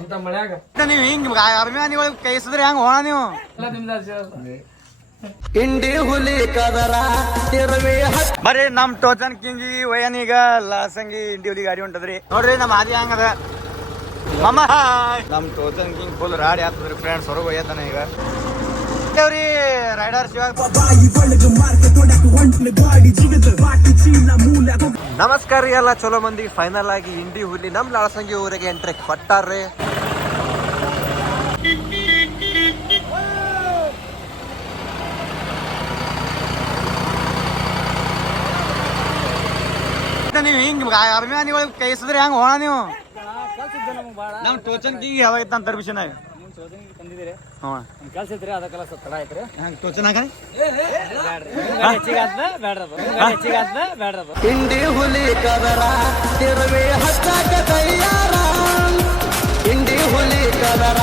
ಅಂತ ಮಳ್ಯಾಗ ನೀವು ಹಿಂಗ್ ಅಭಿಮಾನಿಗಳು ಕೈಸಿದ್ರೆ ಹೆಂಗ್ ಹೋಣ ನೀವು ಇಂಡಿ ಹುಲಿ ಕದರ ಬರ್ರಿ ನಮ್ ಟೋಚನ್ ಕಿಂಗಿ ವಯನೀಗ ಲಾಸಂಗಿ ಇಂಡಿ ಹುಲಿ ಗಾಡಿ ಹೊಂಟದ್ರಿ ನೋಡ್ರಿ ನಮ್ ಆದಿ ಹಂಗದ ಮಮ್ಮ ನಮ್ ಟೋಚನ್ ಕಿಂಗ್ ಫುಲ್ ರಾಡಿ ಆಗ್ತದ್ರಿ ಫ್ರೆಂಡ್ಸ್ ಹೊರಗೆ ಹೋಯ್ತಾನ ಈಗ ರೈಡರ್ ಶಿವ. ನಮಸ್ಕಾರ ರೀ ಎಲ್ಲ ಚಲೋ ಮಂದಿ. ಫೈನಲ್ ಆಗಿ ಇಂಡಿ ಹುಲಿ ನಮ್ ಲಾಸಂಗಿ ಊರಿಗೆ ಎಂಟ್ರಿ ಕೊಟ್ಟಾರ್ರಿ. ನೀವು ಹಿಂಗ್ ಅಭಿಮಾನಿಗಳು ಕೈಸಿದ್ರೆ ಹೆಂಗ್ ಹೋಣ ನೀವು ನಮ್ ಟೋಚನ್ ಕಿಂಗ್ ಯಾವಾಗ ಅಂತ ತರ್ಬಿಸಿ ನಾವ್ ಕೆಲ್ಸ ಐತ್ರಿ ಅದಕ್ಕೆಲ್ಲ ಸ್ವಲ್ಪ ತಡ ಐತ್ರಿ ಟೋಚನ್ ಹಾಕ ಇಂಡಿ ಹುಲಿ ಕದರ ತಿರುವೆ ಹಚ್ಚಾಕ ತಯ್ಯಾರ. ಇಂಡಿ ಹುಲಿ ಕದರ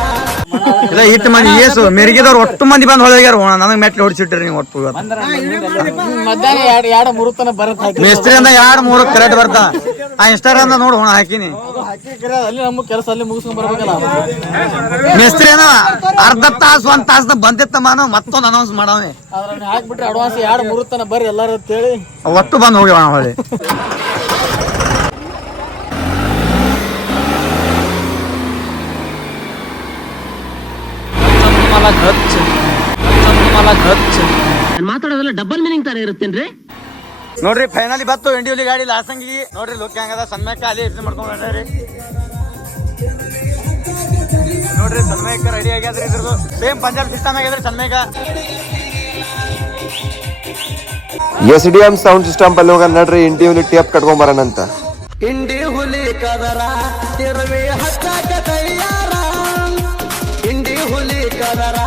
ಇಲ್ಲ ಹಿಟ್ ಮಂದಿ ಏಸು ಮೆರಿಗೆದವ್ರು ಒಟ್ಟು ಮಂದಿ ಬಂದ್ ಹೊಳಗ್ಯಾರ ಹೋಣ ನನಗ್ ಮೆಟ್ಲು ಹೊಡಿಸಿಟ್ರಿ ನೀವು ಒಟ್ಟು ಮಧ್ಯಾಹ್ನ ಎರಡು ಮೂರು ತನ ಬರತ್ ಮೇಸ್ತ್ರಿ ಅಂದ 2-3 ಕರೆಕ್ಟ್ ಬರ್ತಾ ಆ ಇನ್ಸ್ಟಾಗ್ರಾಮ್ ನೋಡ್ ಹೋಣ ಹಾಕಿನಿ ಅಲ್ಲಿ ನಮ್ಮ ಕೆಲಸ ಅಲ್ಲಿ ಮುಗಿಸ್ಕೊಂಡ್ ಬರ್ಬೇಕಲ್ಲ. ಮೇಸ್ತ್ರಿ ಅನ್ನ ಅರ್ಧ ತಾಸು 1 ತಾಸದ ಬಂದಿತ್ತ ಮಾನವ್ ಮತ್ತೊಂದು ಅನೌನ್ಸ್ ಮಾಡವನೆ ಅದ್ರ ಹಾಕ್ಬಿಟ್ರೆ ಅಡ್ವಾನ್ಸ್ 2-3 ತನ ಬರ್ರಿ ಎಲ್ಲಾರು ಅಂತೇಳಿ ಒಟ್ಟು ಬಂದ್ ಹೋಗ್ಯಾವ ಹೊಳೆ. ಮಾತಾಡೋದೆಲ್ಲ ಡಬಲ್ ಮೀನಿಂಗ್ ತರ ಇರುತ್ತೇನ್ರಿ. ನೋಡ್ರಿ ಫೈನಲಿ ಬತ್ತು ಇಂಡಿ ಹುಲಿ ಗಾಡಿ ಲಾಸಂಗಿ ನೋಡ್ರಿ ಲುಕ್ ಹೆಂಗದ ಸನ್ಮೇಕ ಅಲ್ಲಿ ಇರ್ಸಿ ಮಾಡ್ಕೊಂಡ್ರಿ ನೋಡ್ರಿ ಸನ್ಮೇಕ ರೆಡಿ ಆಗ್ಯಾದ್ರಿ ಇದ್ರದ್ದು ಸೇಮ್ ಪಂಜಾಬ್ ಸಿಸ್ಟಮ್ ಆಗ್ಯಾದ್ರಿ ಸನ್ಮೇಕ. SDM ಸೌಂಡ್ ಸಿಸ್ಟಮ್ ಬಲ್ಲಿ ಹೋಗ ನಡ್ರಿ ಇಂಡಿ ಹುಲಿ ಟೇಪ್ ಕಟ್ಕೊಂಡ್ ಬರೋಣಂತ. ಇಂಡಿ ಹುಲಿ ಕದರ ತಿರುವೆ ಹಚ್ಚಾಕ ತಯ್ಯಾರ. ಇಂಡಿ ಹುಲಿ ಕದರ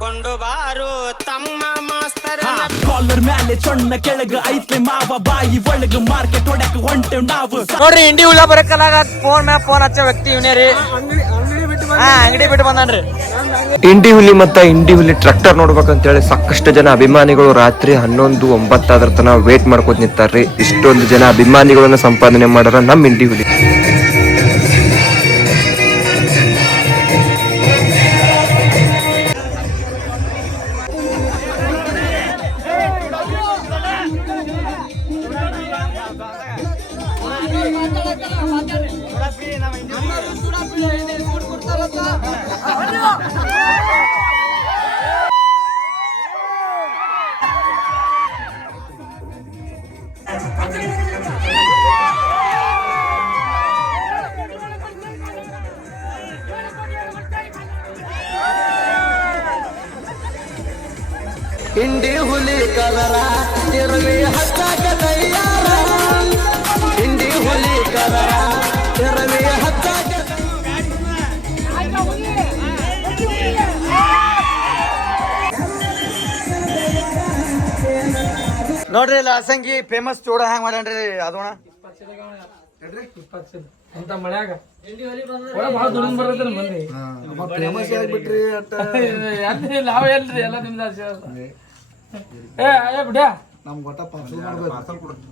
ಕೊಂಡು ಬಾರು ತಮ್ಮ ಮಾಸ್ತರ ಕಾಲರ್ ಮ್ಯಾಲೆ ಚೊಣ್ಣ ಕೆಳಗ ಐತ್ಲೆ ಮಾವ ಬಾಯಿ ಒಳಗ ಮಾರ್ಕೆಟ್ ಹೊಡಕ್ ಹೊಂಟೆವ್ ನಾವು. ನೋಡ್ರಿ ಇಂಡಿ ಹುಳ ಬರಕಲಾಗ ಫೋನ್ ಮ್ಯಾಗ ಫೋನ್ ಹಚ್ಚ ವ್ಯಕ್ತಿ ಇವನೇ ರೀ ಅಂಗಡಿ ಬಿಟ್ಟು ಬಂದನ್ರಿ. ಇಂಡಿ ಹುಲಿ ಮತ್ತ ಇಂಡಿ ಹುಲಿ ಟ್ರ್ಯಾಕ್ಟರ್ ನೋಡ್ಬೇಕಂತ ಹೇಳಿ ಸಾಕಷ್ಟು ಜನ ಅಭಿಮಾನಿಗಳು ರಾತ್ರಿ 11-9 ಆದ್ರ ತನ ವೇಟ್ ಮಾಡ್ಕೋತ ನಿಂತಾರ್ರಿ. ಇಷ್ಟೊಂದು ಜನ ಅಭಿಮಾನಿಗಳನ್ನ ಸಂಪಾದನೆ ಮಾಡಾರ ನಮ್ ಇಂಡಿ ಹುಲಿ. ಇಂಡಿ ಹುಲಿ ಕದರ ತಿರುವೆ ಹಚ್ಚಾಕ ತಯ್ಯಾರ. ಇಂಡಿ ಹುಲಿ ಕದರ ತಿರುವೆ ಹಚ್ಚಾಕ ನೋಡ್ರಿ ಲಾಸಂಗಿ ಫೇಮಸ್ ಚೂಡ ಹೆಂಗ್ ಮಾಡ್ಯಾನ್ರಿ ಅದೋಣ ಅಂತ ಮಳ್ಯಾಗ ಭಾಳ ದುಡಿದ್ ಬರತ್ತ ಮಂದಿ ಫೇಮಸ್ ಆಗ್ಬಿಟ್ರಿ ನಾವ್ ಎಲ್ರಿ ಎಲ್ಲ ನಿಮ್ದ ಏ ಬಿಡ ನಮ್ ಗೊತ್ತ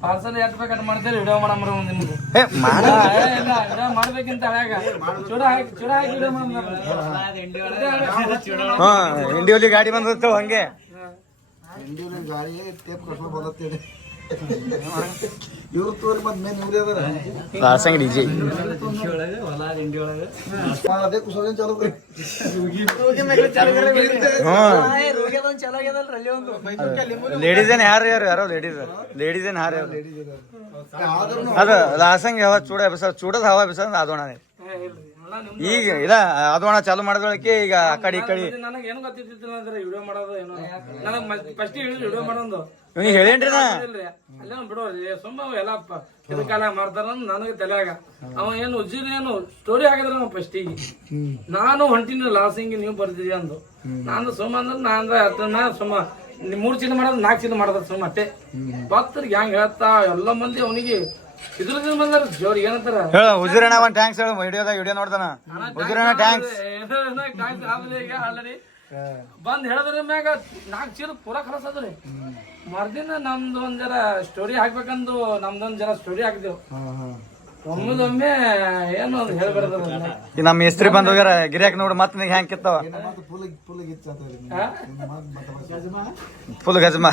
ಪಾರ್ಸಲ್ ಎಟ್ ಬೇಕಾದ್ ಮಾಡ್ತೇರಿ ವಿಡಿಯೋ ಮಾಡಮ್ರ ನಿಮ್ದು ವಿಡಿಯೋ ಮಾಡ್ಬೇಕಿಂತ ಹಳ್ಯಾಗ ಚೂಡ ಹಾಕಿ ವಿಡಿಯೋ ಇಂಡಿ ಹುಲಿ ಗಾಡಿ ಬಂದಿರ್ತಾವ ಹಂಗೆ ಗಾಡಿ ಟೇಪ್ ಕಟ್ಕೊಂಡ್ ಬಂದತ್ತೇಳಿ ಇವ್ರು ತೋರಿ ಮತ್ ಮೇನ್ ಇವ್ರಿ ಅದಾರ ಲಾಸಂಗಿ ಡಿಜೆ ಅದೇ ಕುಸೋದೇನ್ ಚಾಲೂ ಕರಿ ಲೇಡೀಸ್ ಏನ್ ಯಾರು ಲೇಡೀಸ್ ಏನ್ ಯಾರು ಅದ ಲಾಸಂಗಿ ಹವಾ ಚೂಡ ಬಿಸ ಚೂಡದ ಹವಾ ಬಿಸ ಅದೋಣ ಈಗ ಇದ ಅದು ಅಣ್ಣ ಚಾಲು ಮಾಡಿದೊಳಕ್ಕೆ ಈಗ ಆ ಕಡೆ ಈ ಕಡೆ ನನಗೆ ಏನು ಗೊತ್ತಿರ್ತಿಲ್ಲ ಅಂದ್ರೆ ವಿಡಿಯೋ ಮಾಡೋದು ಏನೋ ನನಗೆ ಫಸ್ಟ್ ವಿಡಿಯೋ ಮಾಡೋದು ಇವ್ನಿಗೆ ಹೇಳೇನ್ರಿ ನಾ ಅಲ್ಲೇ ಬಿಡೋರಿ ಸುಮ್ಮ ಎಲ್ಲ ಇದು ಕಾಲ ಮಾಡ್ತಾರ ನನಗೆ ತಲೆಯಾಗ ಅವ ಏನು ಉಜ್ಜಿನ ಏನು ಸ್ಟೋರಿ ಹಾಕಿದ್ರ ಅವ ಫಸ್ಟಿಗೆ ನಾನು ಹೊಂಟಿನ ಲಾಸಿಂಗ್ ನೀವು ಬರ್ತೀರಿ ಅಂದು ನಾನು ಸುಮ್ಮ ಅಂದ್ರೆ ನಾನು ಸುಮ್ಮ 3 ಚಿನ್ನ ಮಾಡೋದು 4 ಚಿನ್ನ ಮಾಡೋದು ಸುಮ್ಮ ಅಟ್ಟೆ ಭಕ್ತರಿಗೆ ಹೆಂಗ್ ಹೇಳ್ತಾ ಎಲ್ಲ ಮಂದಿ ಅವನಿಗೆ ಇದ್ರದಿಂದ ಬಂದಾರ ಜೋರ್ ಏನಂತಾರ ಹೇಳ ಹುಜುರಣ್ಣ ಒಂದ್ ಟ್ಯಾಂಕ್ಸ್ ಹೇಳು ವಿಡಿಯೋ ನೋಡ್ತಾನ ಹುಜುರಣ್ಣ ಟ್ಯಾಂಕ್ಸ್ ಈಗ ಆಲ್ರೆಡಿ ಬಂದ್ ಹೇಳಿದ್ರ ಮ್ಯಾಗ 4 ಚೀಲ ಪೂರಾ ಖಲಾಸ್ ಅದ್ರಿ ಮರ್ದಿನ ನಮ್ದು ಒಂದ್ ಜರ ಸ್ಟೋರಿ ಹಾಕ್ಬೇಕಂದು ನಮ್ದೊಂದ್ ಜರ ಸ್ಟೋರಿ ಹಾಕಿದೆವು ಒಮ್ಮೆ ಏನು ಅದು ಹೇಳ್ಬಾರ್ದು ಈ ನಮ್ಮ ಹೆಸ್ರಿ ಬಂದ್ ಹೋಗ್ಯಾರ ಗಿರಿಯಾಕ ನೋಡಿ ಮತ್ತೆ ನಿಂಗೆ ಹೆಂಗ್ ಕಿತ್ತಾವ ಫುಲ್ ಗಜಮ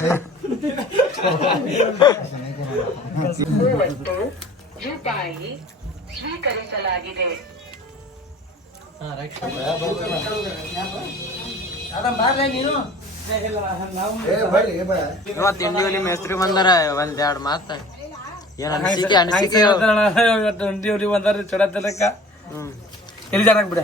ರೂಪಾಯಿ ಸ್ವೀಕರಿಸಲಾಗಿದೆ. ಇವತ್ತು ಇಂಡಿವಿಜುವಲಿ ಮೇಸ್ತ್ರಿ ಬಂದಾರ ಒಂದ್ 2 ಮಾತ ಏನ್ ಅನಿಸಿಕೆ ಬಂದಾರ ಚಡತಲಕ್ಕ ಎಲ್ಲಿ ಜಾರಾಕ್ ಬಿಡ